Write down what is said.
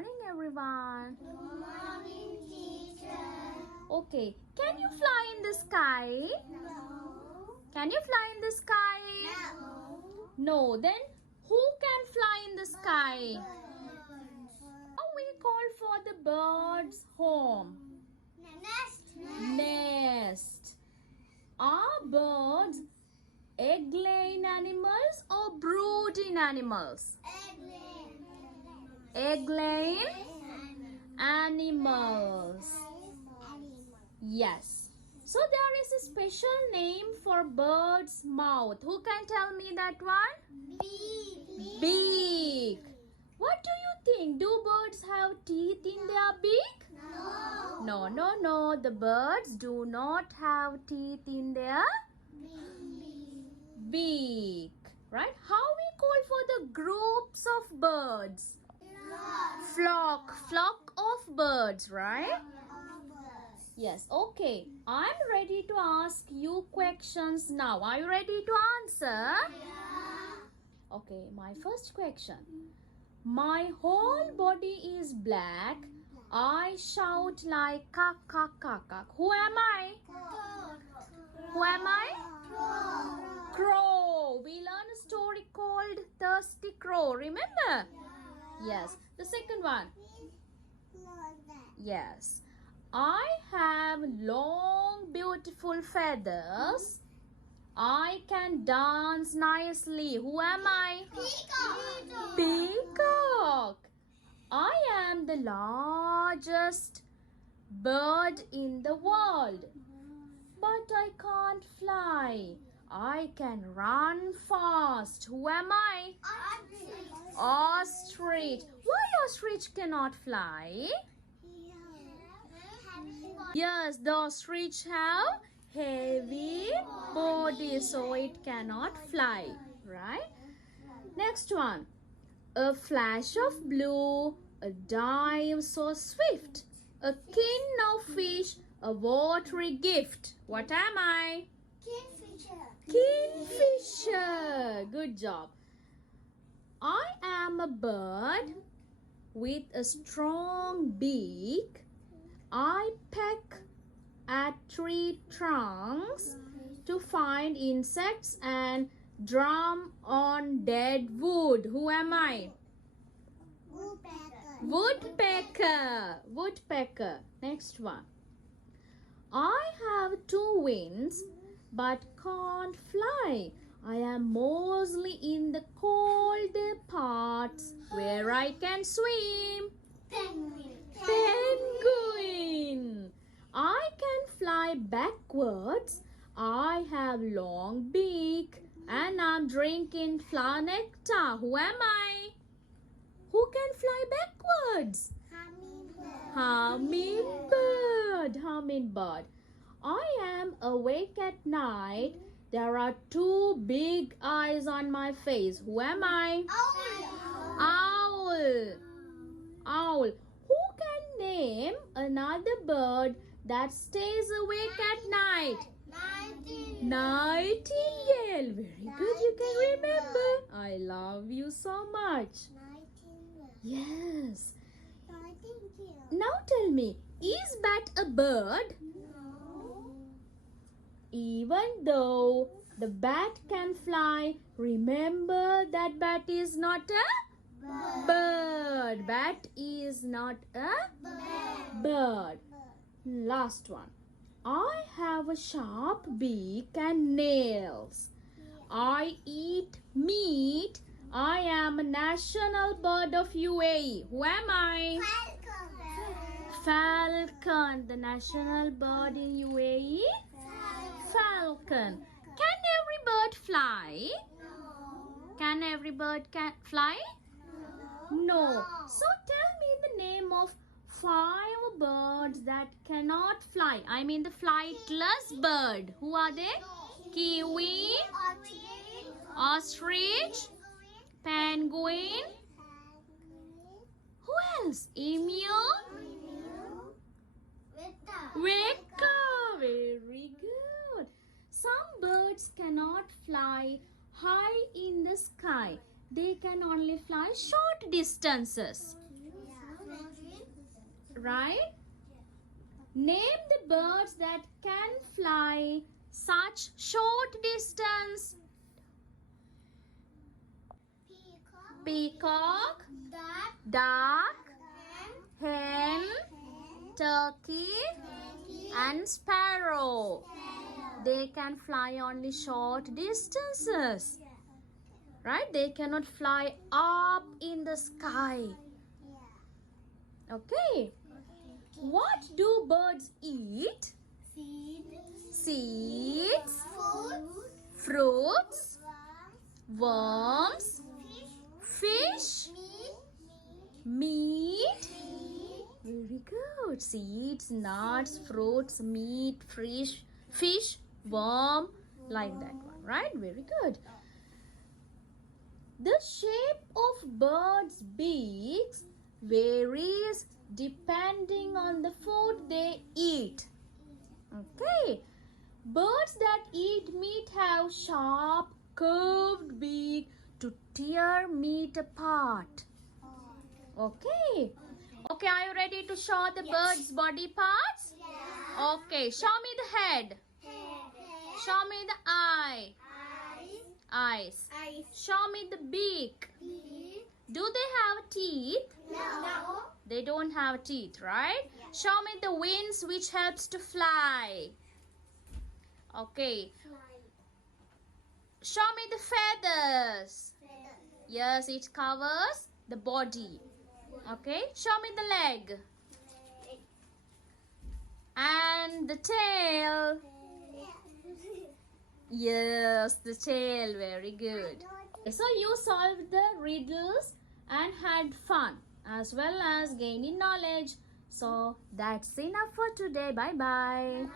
morning, everyone. Good morning, teacher. Okay, can you fly in the sky? No. Can you fly in the sky? No. No, then who can fly in the sky? Birds. How we call for the bird's home? Nest. Nest. Are birds egg-laying animals or brooding animals? Egg-laying animals. Yes. So there is a special name for bird's mouth. Who can tell me that one? Beak. What do you think? Do birds have teeth in their beak? No. No. The birds do not have teeth in their beak. Right? How we call for the groups of birds? Flock of birds, right? Yes, okay. I'm ready to ask you questions now. Are you ready to answer? Okay, my first question. My whole body is black. I shout like kak kak kak kak. Who am I? Who am I? Crow. We learned a story called Thirsty Crow. Remember? Yes. The second one. Yes. I have long, beautiful feathers. I can dance nicely. Who am I? Peacock. I am the largest bird in the world. But I can't fly. I can run fast. Who am I? Ostrich. Why ostrich cannot fly? Yes, the ostrich have heavy body, so it cannot fly, right? Next one. A flash of blue, a dive so swift, a kin of fish, a watery gift. What am I? Kingfisher. Good job. I am a bird with a strong beak. I peck at tree trunks to find insects and drum on dead wood. Who am I? Woodpecker. Next one. I have two wings but can't fly. I am mostly in the cold parts where I can swim. Penguin. I can fly backwards. I have long beak and I'm drinking flower nectar. Who am I? Who can fly backwards? Hummingbird. I am awake at night. There are two big eyes on my face. Who am I? Owl. Who can name another bird that stays awake at night? Nightingale. Very good, you can remember. I love you so much. Yes. Now tell me, is bat a bird? Even though the bat can fly, remember that bat is not a bird. Bat is not a bird. Last one. I have a sharp beak and nails. I eat meat. I am a national bird of UAE. Who am I? Falcon. The national bird in UAE? Falcon. Can every bird fly? Can every bird fly? No. So tell me the name of 5 birds that cannot fly. I mean the flightless bird. Who are they? Kiwi, ostrich, penguin. Who else? Emu, weka. Very good. Some birds cannot fly high in the sky. They can only fly short distances. right? Name the birds that can fly such short distance. Peacock. Peacock, Duck. duck, Hen. hen, turkey, and sparrow. They can fly only short distances, right? They cannot fly up in the sky. Okay. What do birds eat? Seeds, fruits, worms, fish, meat. Very good. Seeds, nuts, fruits, meat, fish, worm, like that one, right? Very good. The shape of birds' beaks varies depending on the food they eat. Okay. Birds that eat meat have sharp, curved beak to tear meat apart. Okay. Okay, are you ready to show the bird's body parts? Okay, show me the head. Show me the eyes. Show me the beak. Do they have teeth? No. They don't have teeth, right? Show me the wings which helps to fly. Okay. Show me the feathers. Yes, it covers the body. Okay. Show me the leg. And the tail. Yes, the tail. Very good. So you solved the riddles and had fun as well as gaining knowledge. So that's enough for today. Bye bye.